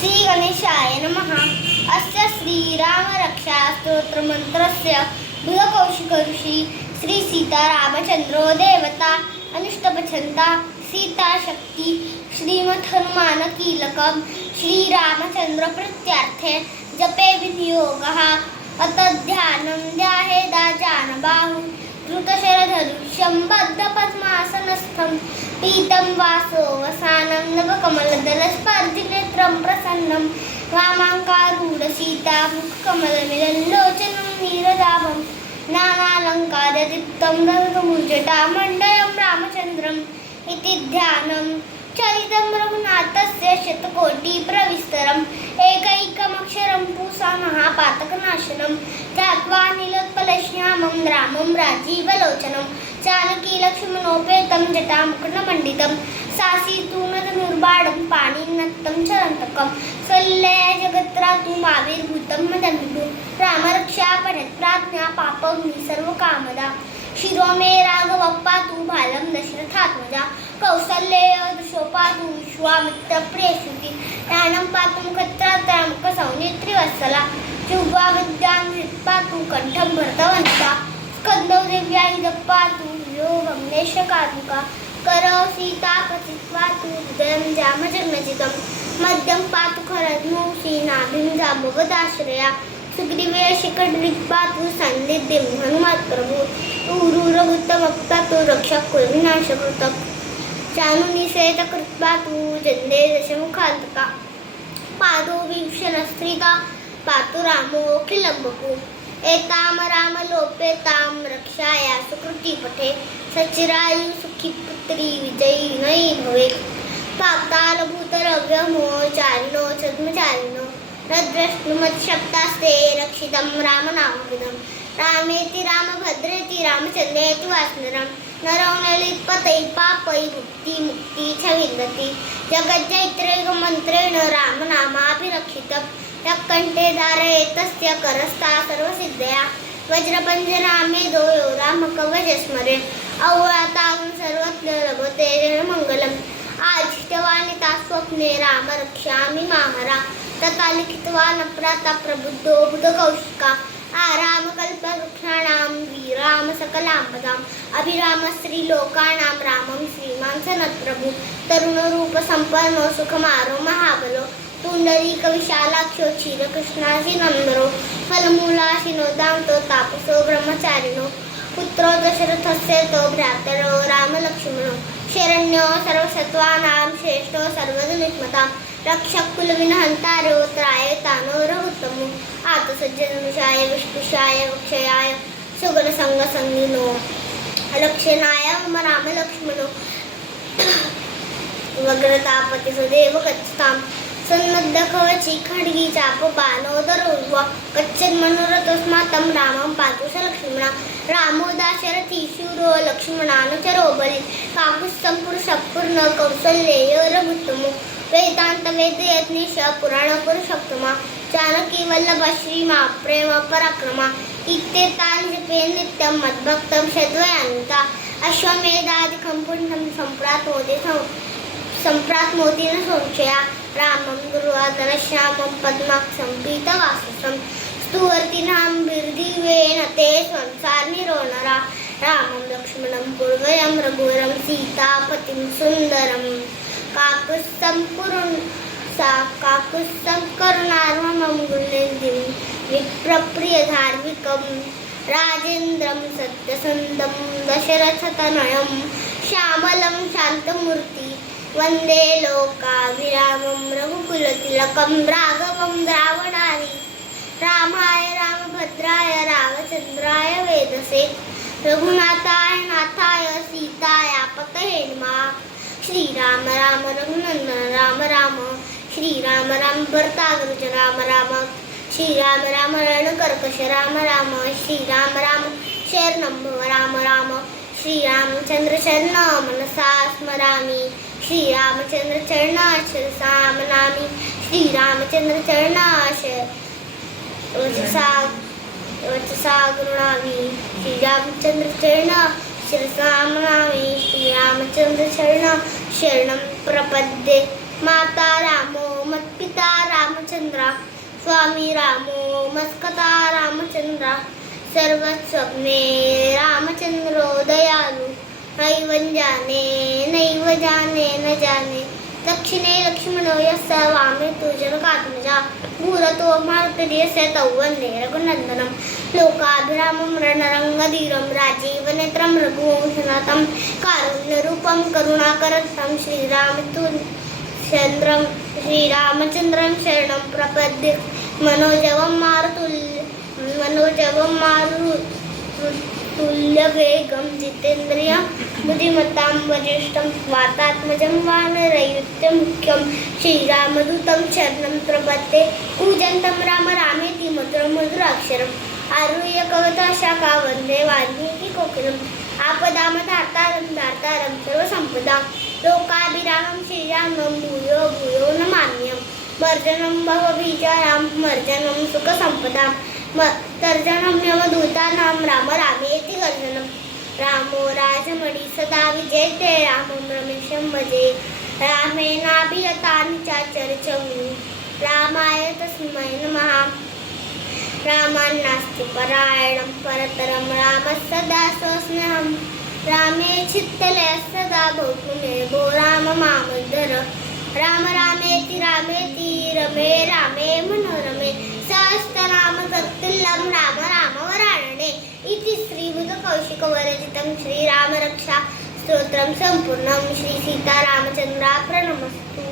श्री गणेशाय नमः। अस्य श्रीरामरक्षा स्तोत्रमन्त्रस्य बुधकौशिक ऋषि श्री सीतारामचन्द्रो देवता अनुष्टपछन्ता सीताशक्ति श्रीमद्हनुमानकीलकं श्रीरामचन्द्र प्रत्यार्थे जपे विनियोगः अतध्यानं ध्यायेदा जानबाहु धृतशरधनुष्यं बद्धपद्मासनस्थं पीतं वासो वसानं नवकमलदलस्पर्धिनेत्रं प्रसन्नं वामाङ्कारूढसीता मुखकमलमिलल्लोचनं नीरदाभं नानालङ्कारदीप्तं दन्तमुर्जटामण्डलं रामचन्द्रम् इति ध्यानं चरितं रघुनाथस्य शतकोटिप्रविस्तरम् एकैकमक्षरं पूसा महापातकनाशनं ध्यात्वा नीलोत्पलश्यामं रामं राजीवलोचनं जानकी लक्ष्मणोपेतं जटामुकुटमण्डितं सासीतूणधनुर्बाणं पाणिनत्तं चरन्तकं सल्लय जगत्रातुमाविर्भूतं मदमिदु रामरक्षा पठत्प्राज्ञा पापग्नि सर्वकामदा शिरो मे राघवप्पातु बालं दशरथात्मजा कौसल्येय दृशोपातु विश्वामित्रप्रियश्रुति ज्ञानं पातु मुखत्रामुकसौनेत्रिवत्सला जिह्वा विद्यां हृत्पातु कंठं भरतवनिता स्कन्दौ दिव्यायुधपातु योगं नेशकात्मिका करौ सीता कथित्वातु हृदयं जामजन्मजितं मध्यं पातु खरद्मूषी नाभिं जाम्बवदाश्रया सुग्रीवे शिखरित्पातु सान्निध्यं हनुमत्प्रभु ऊरुरभूतमप्पातु रक्षकुलविनाशकृतं चानुनिषेधकृत्पातु जन्दे दशमुखान्तका पादो भीषणस्त्रिका पातु रामोऽखिलम्बकु एतां रामलोपेतां रक्षाया सुकृती पठे सचिरायु सुखी पुत्री विजयी नयी भवेत् पातालभूतरव्यमोचारिणो छद्मचारिणो नद्रष्टुमत्शक्तास्ते रक्षितं रामनामविदं रामेति रामभद्रेति रामचन्द्रेति वासुदेवं नरौनलित्पतै पापै भुक्ति मुक्ति च विन्दति जगज्जैत्रेकमन्त्रेण रामनामाभिरक्षितं यत्कण्ठे धारयेतस्य करस्था सर्वसिद्धया वज्रपञ्जरामेधो यो रामकवचस्मरे औरातां सर्वत्र लभते जनमङ्गलम् आदिष्टवानिता स्वप्ने राम रक्षामि माहरा तथा लिखितवान् अप्राता प्रबुद्धो बुधकौशिका आरामकल्पवृक्षाणां वीराम सकलाम्पदाम् अभिरामश्रीलोकानां रामं श्रीमान् सनत्प्रभु तरुणरूपसम्पन्नो सुखमारो महाबलो पुण्डरीकविशालाक्षो क्षीरकृष्णाजिनन्दरो फलमूलाशिनो दान्तो तापसो ब्रह्मचारिणो पुत्रो दशरथस्य तो भ्रातरो रामलक्ष्मणो शरण्यो सर्वसत्त्वानां श्रेष्ठो सर्वजनिष्मतां रक्षकुलविनहन्तारो त्रायतानो रघुत्तमो आतसज्जनमशाय विष्णुशाय वक्षयाय सुगुणसङ्गसङ्गिनो लक्षणाय मम रामलक्ष्मणो वग्रतापतिसुदेव गच्छतां सन्नद्धकवची खड्गी चापबाणोदरोर्व कच्चिन्मनोरथोऽस्मातं रामं पातु स लक्ष्मणा रामो दाशरथी शूरो लक्ष्मणानुचरो बली काकुत्स्थं पुरुषपूर्ण कौसल्येय रघुत्तमो वेदान्तवेदयज्ञेश पुराणपुरुषोत्तमा जानकी वल्लभ श्रीमा प्रेम पराक्रमा इत्येतानि जपे नित्यं मद्भक्तं शद्वयान्विता अश्वमेधादिकं पुण्यं सम्प्राप्नोति न संशया रामं गुरुवादनश्यामं पद्माक्षं पीतवाससं स्तुवर्तिनां बिर्दिवेन ते संसारनिरोनरा रामं लक्ष्मणं पूर्वयं रघुवरं सीतापतिं सुन्दरं काकुत्स्थं करुणार्ममं गुणनिधिं विप्रप्रियधार्मिकं राजेन्द्रं सत्यसन्तं दशरथतनयं श्यामलं शान्तमूर्ति वन्दे लोकाभिरामं रघुकुलतिलकं राघवं रावणारि रामाय रामभद्राय रामचन्द्राय वेदसे रघुनाथाय नाथाय सीताया पतये नमः श्रीराम राम रघुनन्दन राम राम श्रीराम राम भरताग्रज राम राम श्रीराम राम रणकर्कश राम राम श्रीराम राम शरणं भव राम राम श्रीरामचन्द्र चरण मनसा स्मरामि श्रीरामचन्द्र चरणाशरसा मनामि श्रीरामचन्द्र चरणाश वचसा गृह्णामि श्रीरामचन्द्र चरण शिरसा मनामि श्रीरामचन्द्र चरण शरणं प्रपद्ये माता रामो मत्पिता रामचंद्रा स्वामी रामो मस्कता रामचंद्रा सर्वस्वप्ने रामचंद्रो दयालु नैव जाने न जाने दक्षिणे लक्ष्मणो यस्य वामे तु जनकात्मजा भूरतो मारुतिर्यस्य तौ वन्दे रघुनन्दनं लोकाभिरामं रणरङ्गधीरं राजीवनेत्रं रघुवंशनाथं कारुण्यरूपं करुणाकरस्थं श्रीरामचन्द्रं शरणं प्रपद्ये मनोजवं मारुतुल्यवेगं जितेन्द्रियं बुद्धिमतां वरिष्ठं वातात्मजं वानरयुक्तं मुख्यं श्रीरामदूतं शरणं प्रपद्ये कूजन्तं राम रामेति मधुरं मधुराक्षरम् आरुह्य कवचाशाखा वन्दे वाल्मीकिकोकिलम् आपदामदातारं दातारं सर्वसम्पदां लोकाभिरामं श्रीरामं भूयो भूयो नमाम्यहम् मर्जनं भवबीजानां मर्जनं सुखसम्पदां तर्जनं यमदूतानां राम रामेति गर्जनं रामो राजमणि सदा विजयते रामं रमेशं भजे रामेणाभियतानि च चरितं रामाय तस्मै नमः रामान्नास्ति परायणं परतरं रामस्य दासोऽस्म्यहं रामे चित्तले सदा भवतु मे भो राम मामुद्धर राम रामेति रमे रामे मनोरमे सहस्रनाम तत्तुल्यं राम राम वरानने इति श्रीबुधकौशिकविरचितं श्रीरामरक्षा स्तोत्रं सम्पूर्णं श्री सीतारामचन्द्रार्पणमस्तु।